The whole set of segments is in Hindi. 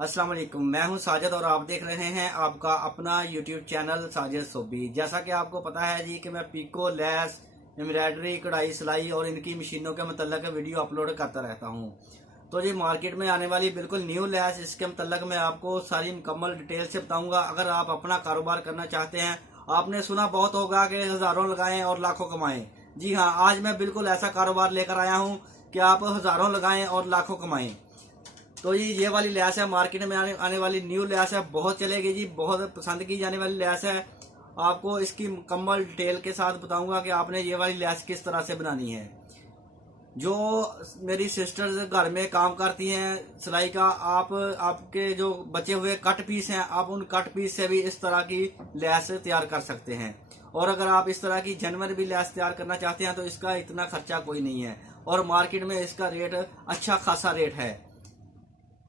अस्सलाम वालेकुम, मैं हूं साजिद और आप देख रहे हैं आपका अपना यूट्यूब चैनल साजिद सोबी। जैसा कि आपको पता है जी कि मैं पिको, लेस, एम्ब्रॉयडरी, कढ़ाई, सिलाई और इनकी मशीनों के मतलब वीडियो अपलोड करता रहता हूं। तो जी मार्केट में आने वाली बिल्कुल न्यू लेस, इसके मतलब मैं आपको सारी मुकम्मल डिटेल से बताऊंगा। अगर आप अपना कारोबार करना चाहते हैं, आपने सुना बहुत होगा कि हज़ारों लगाएं और लाखों कमाएं। जी हाँ, आज मैं बिल्कुल ऐसा कारोबार लेकर आया हूँ कि आप हज़ारों लगाएं और लाखों कमाएं। तो ये वाली लैस है, मार्केट में आने वाली न्यू लैस है, बहुत चलेगी जी, बहुत पसंद की जाने वाली लैस है। आपको इसकी मुकम्मल डिटेल के साथ बताऊंगा कि आपने ये वाली लैस किस तरह से बनानी है। जो मेरी सिस्टर्स घर में काम करती हैं सिलाई का, आपके जो बचे हुए कट पीस हैं, आप उन कट पीस से भी इस तरह की लैस तैयार कर सकते हैं। और अगर आप इस तरह की जनवर भी लैस तैयार करना चाहते हैं तो इसका इतना खर्चा कोई नहीं है और मार्केट में इसका रेट अच्छा खासा रेट है।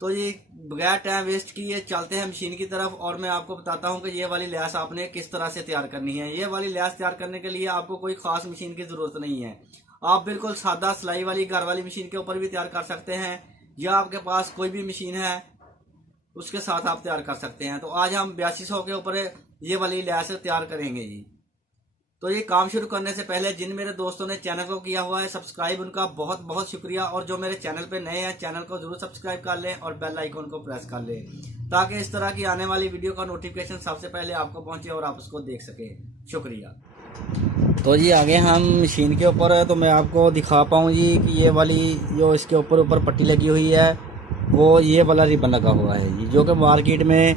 तो ये बगैर टाइम वेस्ट किए चलते हैं मशीन की तरफ और मैं आपको बताता हूँ कि ये वाली लैस आपने किस तरह से तैयार करनी है। ये वाली लैस तैयार करने के लिए आपको कोई खास मशीन की जरूरत नहीं है। आप बिल्कुल सादा सिलाई वाली घर वाली मशीन के ऊपर भी तैयार कर सकते हैं या आपके पास कोई भी मशीन है उसके साथ आप तैयार कर सकते हैं। तो आज हम 8200 के ऊपर ये वाली लैस तैयार करेंगे जी। तो ये काम शुरू करने से पहले जिन मेरे दोस्तों ने चैनल को किया हुआ है सब्सक्राइब, उनका बहुत बहुत शुक्रिया। और जो मेरे चैनल पे नए हैं, चैनल को जरूर सब्सक्राइब कर लें और बेल आइकन को प्रेस कर लें ताकि इस तरह की आने वाली वीडियो का नोटिफिकेशन सबसे पहले आपको पहुंचे और आप उसको देख सकें। शुक्रिया। तो जी आगे हम मशीन के ऊपर है तो मैं आपको दिखा पाऊँ जी कि ये वाली जो इसके ऊपर पट्टी लगी हुई है वो ये वाला रिबन लगा हुआ है जी, जो कि मार्केट में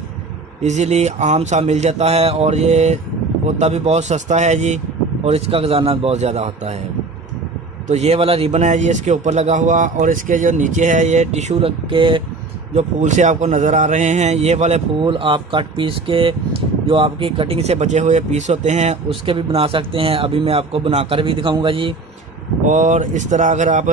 इजीली आम सा मिल जाता है और ये होता भी बहुत सस्ता है जी और इसका खजाना बहुत ज़्यादा होता है। तो ये वाला रिबन है जी इसके ऊपर लगा हुआ और इसके जो नीचे है ये टिश्यू लग के जो फूल से आपको नज़र आ रहे हैं, ये वाले फूल आप कट पीस के जो आपकी कटिंग से बचे हुए पीस होते हैं उसके भी बना सकते हैं। अभी मैं आपको बनाकर भी दिखाऊंगा जी। और इस तरह अगर आप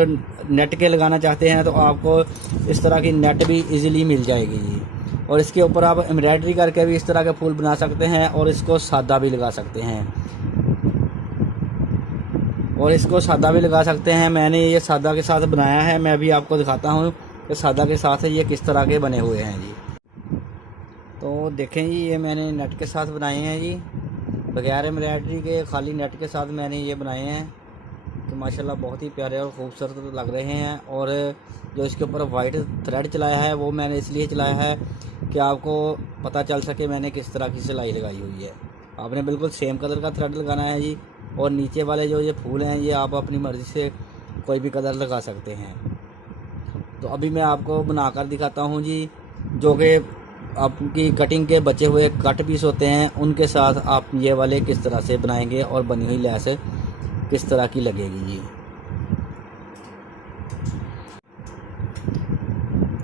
नेट के लगाना चाहते हैं तो आपको इस तरह की नेट भी इजीली मिल जाएगी जी। और इसके ऊपर आप एम्ब्रॉयडरी करके भी इस तरह के फूल बना सकते हैं और इसको सादा भी लगा सकते हैं मैंने ये सादा के साथ बनाया है। मैं अभी आपको दिखाता हूँ कि सादा के साथ ये किस तरह के बने हुए हैं जी। तो देखें जी, ये मैंने नेट के साथ बनाए हैं जी, बगैर एम्ब्रॉयडरी के खाली नेट के साथ मैंने ये बनाए हैं। तो माशाल्लाह बहुत ही प्यारे और ख़ूबसूरत लग रहे हैं। और जो इसके ऊपर वाइट थ्रेड चलाया है वो मैंने इसलिए चलाया है कि आपको पता चल सके मैंने किस तरह की सिलाई लगाई हुई है। आपने बिल्कुल सेम कलर का थ्रेड लगाना है जी। और नीचे वाले जो ये फूल हैं ये आप अपनी मर्ज़ी से कोई भी कलर लगा सकते हैं। तो अभी मैं आपको बनाकर दिखाता हूँ जी, जो कि आपकी कटिंग के बचे हुए कट पीस होते हैं उनके साथ आप ये वाले किस तरह से बनाएंगे और बनी हुई लैस किस तरह की लगेगी जी।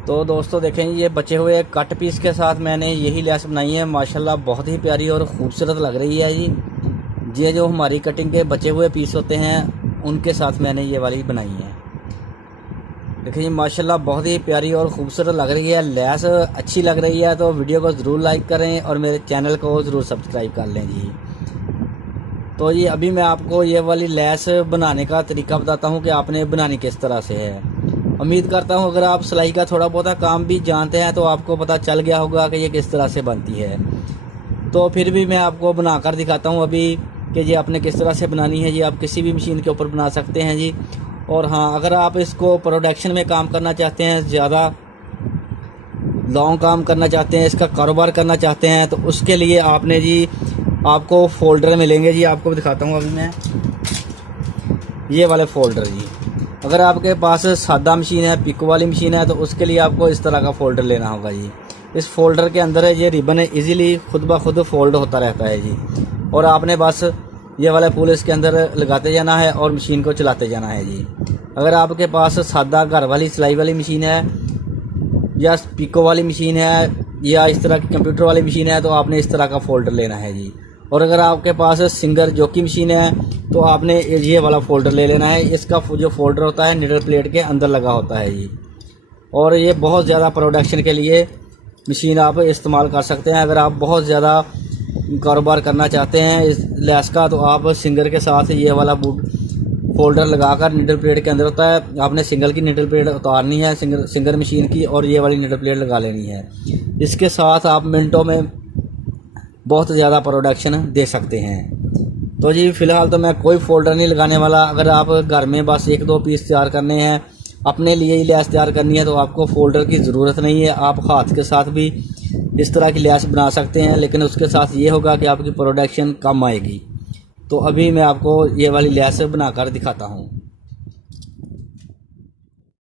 तो दोस्तों देखें, ये बचे हुए कट पीस के साथ मैंने यही लैस बनाई है। माशाल्लाह बहुत ही प्यारी और ख़ूबसूरत लग रही है जी। ये जो हमारी कटिंग के बचे हुए पीस होते हैं उनके साथ मैंने ये वाली बनाई है। देखिए माशाल्लाह बहुत ही प्यारी और ख़ूबसूरत लग रही है। लैस अच्छी लग रही है तो वीडियो को ज़रूर लाइक करें और मेरे चैनल को ज़रूर सब्सक्राइब कर लें जी। तो ये अभी मैं आपको ये वाली लैस बनाने का तरीका बताता हूँ कि आपने बनानी किस तरह से है। उम्मीद करता हूँ अगर आप सिलाई का थोड़ा बहुत काम भी जानते हैं तो आपको पता चल गया होगा कि ये किस तरह से बनती है। तो फिर भी मैं आपको बनाकर दिखाता हूँ अभी कि जी आपने किस तरह से बनानी है जी। आप किसी भी मशीन के ऊपर बना सकते हैं जी। और हाँ, अगर आप इसको प्रोडक्शन में काम करना चाहते हैं, ज़्यादा लॉन्ग काम करना चाहते हैं, इसका कारोबार करना चाहते हैं तो उसके लिए आपने जी आपको फ़ोल्डर मिलेंगे जी। आपको दिखाता हूँ अभी मैं ये वाले फ़ोल्डर जी। अगर आपके पास सादा मशीन है, पिको वाली मशीन है तो उसके लिए आपको इस तरह का फ़ोल्डर लेना होगा जी। इस फोल्डर के अंदर ये रिबन इजीली खुद ब खुद फोल्ड होता रहता है जी। और आपने बस ये वाला फूल इसके अंदर लगाते जाना है और मशीन को चलाते जाना है जी। अगर आपके पास सादा घर वाली सिलाई वाली मशीन है या पिको वाली मशीन है या इस तरह की कंप्यूटर वाली मशीन है तो आपने इस तरह का फ़ोल्डर लेना है जी। और अगर आपके पास सिंगर जॉकी मशीन है तो आपने ये वाला फ़ोल्डर ले लेना है। इसका जो फ़ोल्डर होता है नीडल प्लेट के अंदर लगा होता है जी। और ये बहुत ज़्यादा प्रोडक्शन के लिए मशीन आप इस्तेमाल कर सकते हैं। अगर आप बहुत ज़्यादा कारोबार करना चाहते हैं इस लैस का तो आप सिंगर के साथ ये वाला फोल्डर लगाकर निडल प्लेट के अंदर होता है। आपने सिंगल की निडल प्लेट उतारनी है, सिंगल मशीन की, और ये वाली निडल प्लेट लगा लेनी है। इसके साथ आप मिनटों में बहुत ज़्यादा प्रोडक्शन दे सकते हैं। तो जी फ़िलहाल तो मैं कोई फोल्डर नहीं लगाने वाला। अगर आप घर में बस 1-2 पीस तैयार करने हैं, अपने लिए ही लैस तैयार करनी है, तो आपको फोल्डर की ज़रूरत नहीं है। आप हाथ के साथ भी इस तरह की लैस बना सकते हैं, लेकिन उसके साथ ये होगा कि आपकी प्रोडक्शन कम आएगी। तो अभी मैं आपको ये वाली लैस बनाकर दिखाता हूँ।